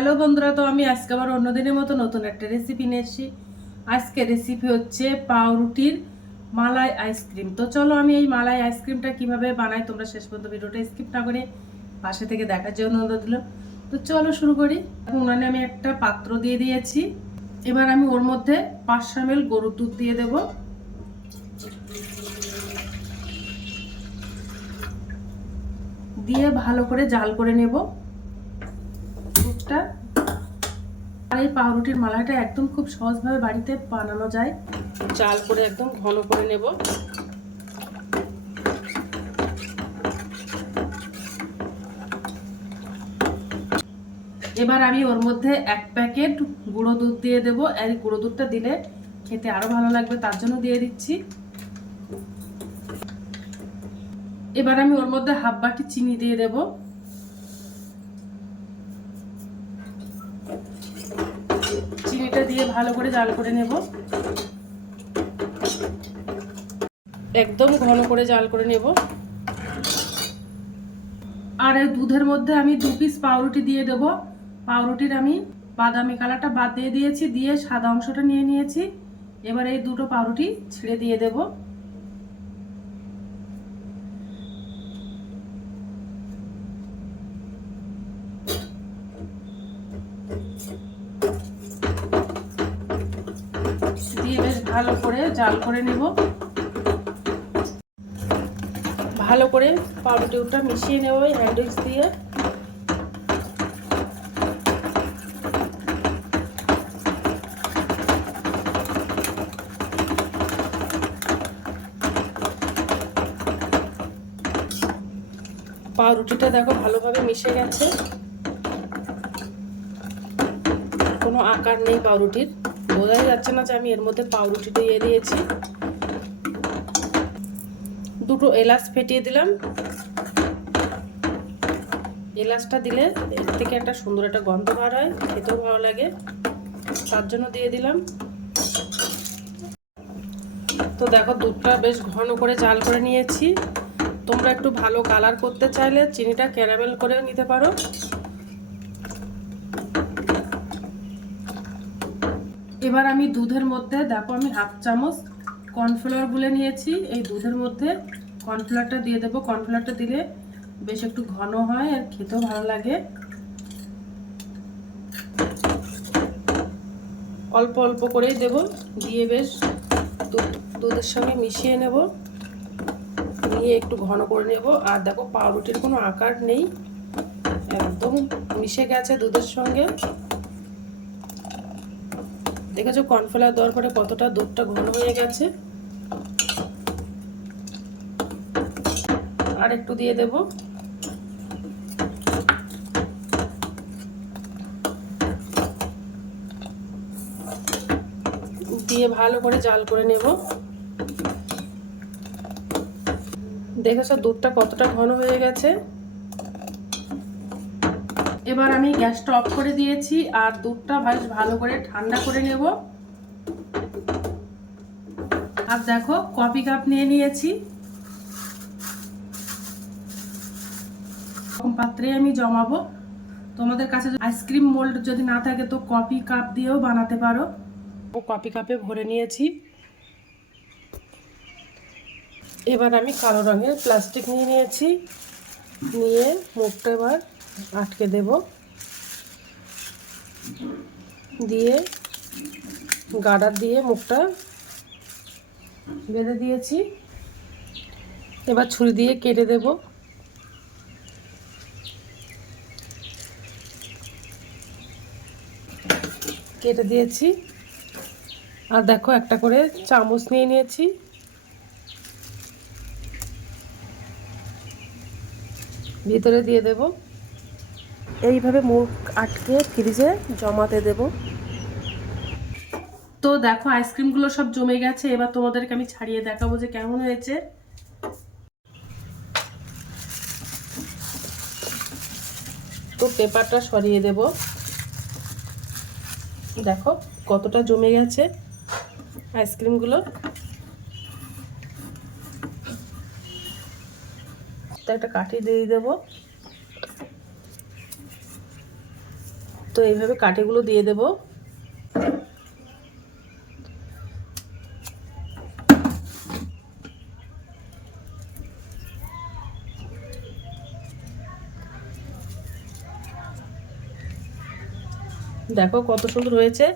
Hello বন্ধুরা, তো আমি আজকে আবার অন্যদিনের মতো নতুন একটা রেসিপি নিয়ে এসেছি। আজকে রেসিপি হচ্ছে পাউরুটির মালাই আইসক্রিম তো চলো আমি এই মালাই আইসক্রিমটা কীভাবে বানাই তোমরা শেষ পর্যন্ত ভিডিওটা স্কিপ না করে পাশে থেকে দেখার জন্য অনুরোধ দিল তো চলো শুরু করি। উনানে আমি একটা পাত্র দিয়ে দিয়েছি। এবার আমি ওর মধ্যে পাঁচশো এম গরুর দুধ দিয়ে দেব। দিয়ে ভালো করে জাল করে নেব দুধটা আর এই পাউরুটির মালাটা একদম খুব সহজভাবে বাড়িতে বানানো যায়। চাল করে একদম ঘন করে নেব। এবার আমি ওর মধ্যে এক প্যাকেট গুঁড়ো দুধ দিয়ে দেবো। আর এই গুঁড়ো দুধটা দিলে খেতে আরও ভালো লাগবে তার জন্য দিয়ে দিচ্ছি। এবার আমি ওর মধ্যে হাফ বাটি চিনি দিয়ে দেবো চিনিটা দিয়ে ভালো করে জাল করে নেব। একদম ঘন করে জাল করে নেব। আর এই দুধের মধ্যে আমি দু পিস পাউরুটি দিয়ে দেব। পাউরুটির আমি বাদামি কালারটা বাদ দিয়ে দিয়েছি, দিয়ে সাদা অংশটা নিয়ে নিয়েছি। এবার এই দুটো পাউরুটি ছেড়ে দিয়ে দেব। ভালো করে জাল করে নেব। ভালো করে পাউরুটিটা মিশিয়ে নেব ওই হ্যান্ডউইচ দিয়ে। পাউরুটিটা দেখো ভালোভাবে মিশে গেছে। কোনো আকার নেই পাউরুটির। বোঝাই যাচ্ছে না যে আমি এর মধ্যে পাউরুটিটা দিয়ে দিয়েছি। দুটো এলাচ ফেটিয়ে দিলাম। এলাচটা দিলে এর থেকে একটা সুন্দর একটা গন্ধ বার হয়, খেতেও ভালো লাগে। তার জন্য দিয়ে দিলাম। তো দেখো, দুধটা বেশ ঘন করে জাল করে নিয়েছি। তোমরা একটু ভালো কালার করতে চাইলে চিনিটা ক্যারামেল করেও নিতে পারো। এবার আমি দুধের মধ্যে, দেখো আমি হাফ চামচ কর্নফ্লাওয়ার গুলে নিয়েছি। এই দুধের মধ্যে কর্নফ্লাওয়ারটা দিয়ে দেবো। কর্নফ্লাওয়ারটা দিলে বেশ একটু ঘন হয় আর খেতেও ভালো লাগে। অল্প অল্প করেই দেব। দিয়ে বেশ দুধের সঙ্গে মিশিয়ে নেব। নিয়ে একটু ঘন করে নেব। আর দেখো পাউরুটির কোনো আকার নেই। একদম মিশে গেছে দুধের সঙ্গে। দেখেছ কর্নফ্লাওয়ার দেওয়ার পরে কতটা দুধটা ঘন হয়ে গেছে? আর একটু দিয়ে দেব। দিয়ে ভালো করে জাল করে নেব। দেখেছ দুধটা কতটা ঘন হয়ে গেছে? এবার আমি গ্যাসটা অফ করে দিয়েছি আর দুধটা বেশ ভালো করে ঠান্ডা করে নেব। আর দেখো, কফি কাপ নিয়ে নিয়েছি। পাত্রে আমি জমাবো। তোমাদের কাছে আইসক্রিম মোল্ড যদি না থাকে, তো কফি কাপ দিয়েও বানাতে পারো। ও কফি কাপে ভরে নিয়েছি। এবার আমি কালো রঙের প্লাস্টিক নিয়ে নিয়েছি। নিয়ে মুখটা এবার আটকে দেব। দিয়ে গাডার দিয়ে মুখটা বেঁধে দিয়েছি। এবার ছুরি দিয়ে কেটে দেব। কেটে দিয়েছি। আর দেখো একটা করে চামচ নিয়ে নিয়েছি। ভিতরে দিয়ে দেব। এইভাবে মুখ আটকে ফ্রিজে জমাতে দেব। তো দেখো, আইসক্রিমগুলো সব জমে গেছে। এবার তোমাদেরকে আমি ছাড়িয়ে দেখাবো যে কেমন হয়েছে। তো পেপারটা সরিয়ে দেব। দেখো কতটা জমে গেছে আইসক্রিমগুলো। একটা কাঠি দিয়ে দেবো। তো এইভাবে কাঠিগুলো দিয়ে দেব। দেখো কত সুন্দর হয়েছে।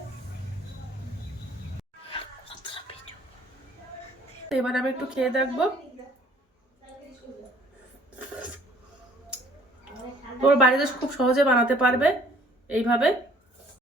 এবার আমি একটু খেয়ে দেখব। তোর বাড়িতে খুব সহজে বানাতে পারবে। এইভাবে